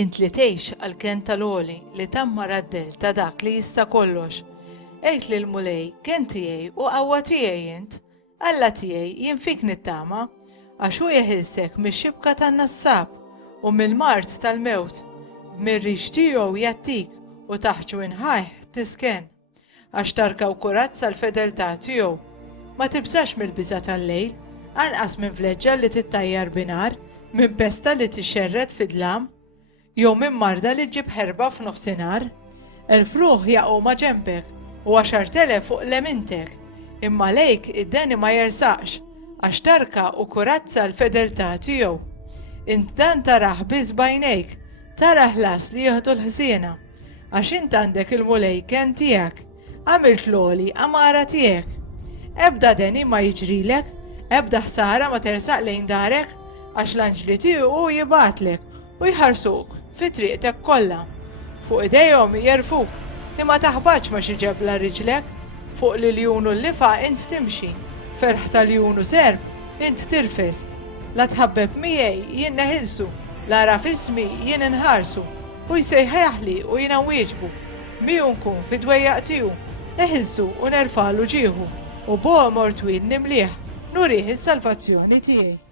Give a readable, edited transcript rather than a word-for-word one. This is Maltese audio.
Int li tgħix għall-kien tal-għoli li tamma raddel ta' dak li jista' kollox. Ejt li l-mulej kien tiegħi u qawwa tiegħi int, Alla tiegħi jien fik nittama, għax hu jeħilsek mix-xibka tan-nassab u mill-mart tal-mewt, mir-rix tiegħu jattik u taħġu inħajh tisken, għax tarka u kurazza l-fedeltà tiegħu. Ma tibżax mill-biża tal-lejl, anqas minn vleġġa li tittajjar binar, minn pesta li tixxerred fid-dlam, jew minn marda li ġib ħerba f'nofsinhar. Il-fruħ jaqgħu ma' ġembek u 10,000 fuq lemintek, imma lejk id-deni ma jersaqx, għax tarka u kurazza l-fedeltà tiegħu. Int dan taraħ biss bajnejk, tara ħlas li jieħdu l-ħsiena, għax int għandek il-mulej kien tiegħek, għamilt l-għoli amara tiegħek. Ebda deni ma jiġrilek, ebda ħsara ma tersaq lejn darek, għax l-anġli tiegħu hu jibatlek u jħarsuk fit-triqtek kollha. Fuq idejhom jerfuk li ma taħbaġ ma xi ġebla riġlek, fuq li l-junu l-lifa int timxi, ferħ tal-junu serb int tirfes. La tħabbeb miegħi jien neħilsu, la raf ismi jien inħarsu, u jsejħaħli u jiena wieġbu, miegħu nkun fid-dwejjaq tiegħu, neħilsu u nerfalu ġieħu, u boha mort twil nimlieħ, nurih is-salvazzjoni tiegħi.